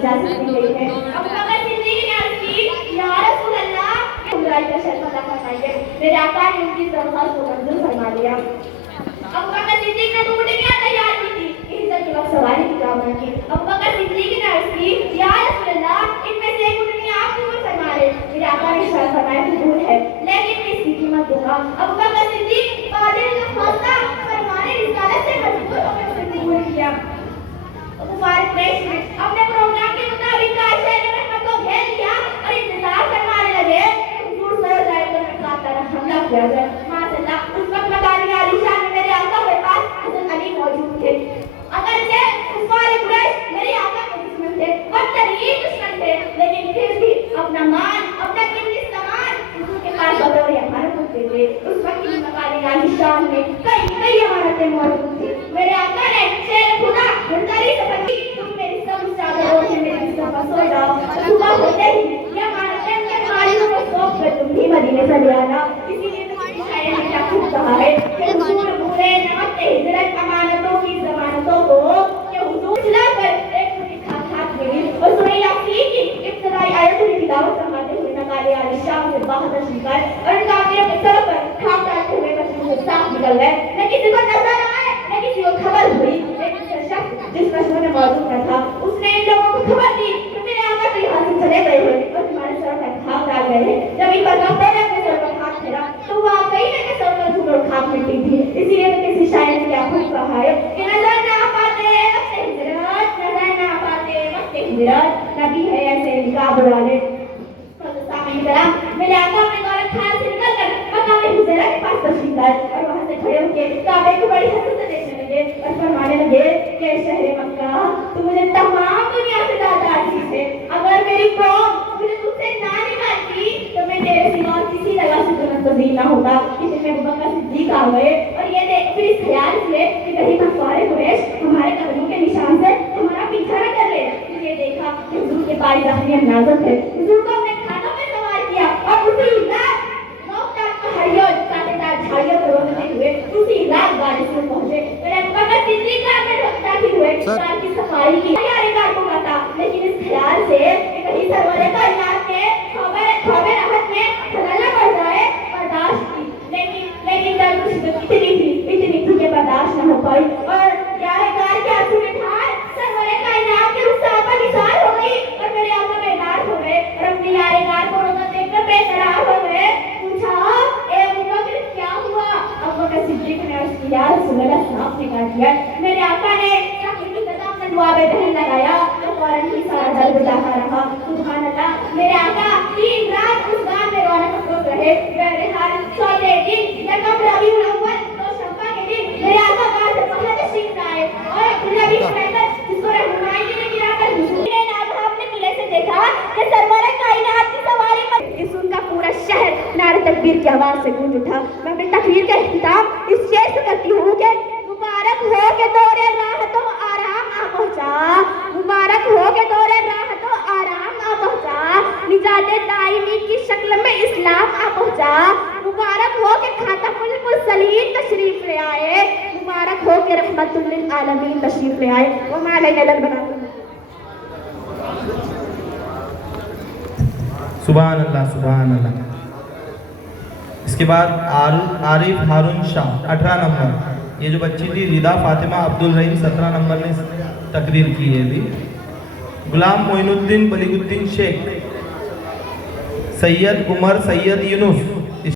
इजाजत दी गई है। अब बकर सिद्दीक ने अर्ज की, या रसूल अल्लाह, बुराई का शर्म अता फरमाइए। मेरे आका ने उनकी दरख्वास्त को मंजूर फरमा लिया। अब बकर सिद्दीक ने दूसरी क्या तैयार की थी, इज्जत के वक्त सवारी की कामना की। अब बकर सिद्दीक ने अर्ज की, या रसूल अल्लाह, इनमें से एक उठनी आप कबूल फरमा ले। मेरे आका ने इरशाद फरमाया, कबूल है, लेकिन मैं इसकी कीमत दूंगा। अब बकर सिद्दीक कादिर का फासला फरमाने रिसालत से मजबूर होकर उसे कबूल किया। अपने प्रोग्राम के मुताबिक आयशा ने रहमत को घेर लिया और इंतजार करवाने लगे हुजूर सो जाए तो मैं कातर हमला किया जाए। माशाअल्लाह, उस वक्त मकानी आलीशान में मेरे आका के पास हज़रत अली मौजूद थे। अगरचे कुफार कुरैश मेरे आका के दुश्मन थे, बदतरीन दुश्मन थे, लेकिन फिर भी अपना मान, अपना कीमती सामान हुजूर के पास बतौर अमानत रखते थे। उस वक्त की मकानी आलीशान में कई अमानतें मौजूद थी। मेरे आका ने शेर खुदा मुंतरी से फरमाया, तुम मेरी सब चादरों से मेरे बिस्तर पर सो जाओ। सुबह होते ही ये अमानतें के मालिक को सौंप कर तुम भी मदीने चले आना। इसीलिए तो शायर ने क्या खूब कहा है कि हुजूर भूले नमक हिजरत अमानतों की जमानतों को कि हुजूर चलाकर एक लिखा खाक गई और सूरह यासीन की इब्तिदाई आयतों की तिलावत करवाते हुए नकारे आलिशान से बाहर शिकार और काफिरों के सर पर खाक डालते हुए मस्जिद से साफ निकल गए। न किसी को नजर आए न किसी को खबर हुई। एक शख्स जिस मस्जिद में मौजूद न था, उसने इन लोगों को खबर दी कि मेरे आका तो यहाँ से चले गए हैं और तुम्हारे सर पर खाक डाल गए हैं। जब इन पर कपड़े ने अपने सर पर खाक फेरा तो वाकई में के सर पर धूल और खाक मिट्टी थी। इसीलिए तो किसी शायर ने क्या खूब कहा है कि नजर ना पाते वक्त हिजरत, नजर ना पाते वक्त हिजरत, नबी है ऐसे निकाब वाले। मेरे आका अपने दौलत खान से निकलकर मकाम हुजैरा के पास तशरीफ लाए और वहां से खड़े होकर काबे को बड़ी हसरत से देखने लगे और फरमाने लगे कि शहर मक्का, तू मुझे तमाम दुनिया से ज्यादा अजीज है। अगर मेरी कौम मुझे तुझसे ना निकालती तो मैं तेरे सिवा किसी जगह से मुंतज़िर ना होता। इसमें अबू बकर सिद्दीक आ गए और ये देख फिर इस ख्याल से कि कहीं कुफारे कुरैश हमारे कदमों के निशान से हमारा पीछा न कर ले। ये देखा कि हुजूर के पास जख्मी नाज़र थे। हुजूर को अपने खानों में सवार किया और उसी रात झाड़ियों को रोकते हुए उसी रात बारिश में पहुंचे। मेरे अबू बकर सिद्दीक में दाखिल हुए, कार की सफाई की तैयारी का था, लेकिन इस ख्याल से कि कहीं सरवरे कायनात के ख्वाबे राहत में खलल पड़ जाए बर्दाश्त की। लेकिन जब मुसीबत इतनी थी कि बर्दाश्त न हो पाई और यार कार के आंसू में ठार सरवरे कायनात के रुखसार पर निसार हो गई और मेरे आका बेदार हो गए और अपनी यार कार को रोना देखकर बेकरार हो गए। पूछा, ए अबू बकर क्या हुआ? अबू बकर सिद्दीक ने अर्ज किया, रसूल अल्लाह सांप ने काट दिया। मेरे आका ने तकलीफ कदम में दुआ बेदहन लगाया तो फौरन ही सारा दर्द जाता रहा। सुभान अल्लाह, मेरे आका 3 रात उस गांव में रौनक अफरोज रहे। बहरहाल चौथे दिन यकम रबीउल अव्वल तो शफ़ा के दिन मेरे आका गांव से बाहर तशरीफ लाए और नबी कहकर जिसको रहनुमाई के लिए गिराकर हुजूर ने अपने किले से देखा कि सरवरे कायनात की सवारी पर इस उनका पूरा शहर नारे तकबीर की आवाज से गूंज उठा। मैं अपनी तकरीर का इख्तिताम इस शेर से करती हूँ कि मुबारक हो के दौरे राहतों आराम आ पहुँचा, मुबारक हो के दौरे राहतों आराम आ पहुँचा, निजाते दायमी की शक्ल में इस्लाम आ पहुँचा, मुबारक हो के खातमुल मुरसलीन तशरीफ ले आए, मुबारक हो के रहमतुल लिल आलमीन तशरीफ ले आए। वो माले नलल बना सुभान अल्लाह, सुभान अल्लाह। इसके बाद आरिफ हारून शाह 18 नंबर, ये जो बच्ची थी रिदा फातिमा अब्दुल रहीम 17 नंबर ने तकरीर की है भी। गुलाम मोइनुद्दीन बलीगुद्दीन शेख, सैयद उमर सैयद यूनुस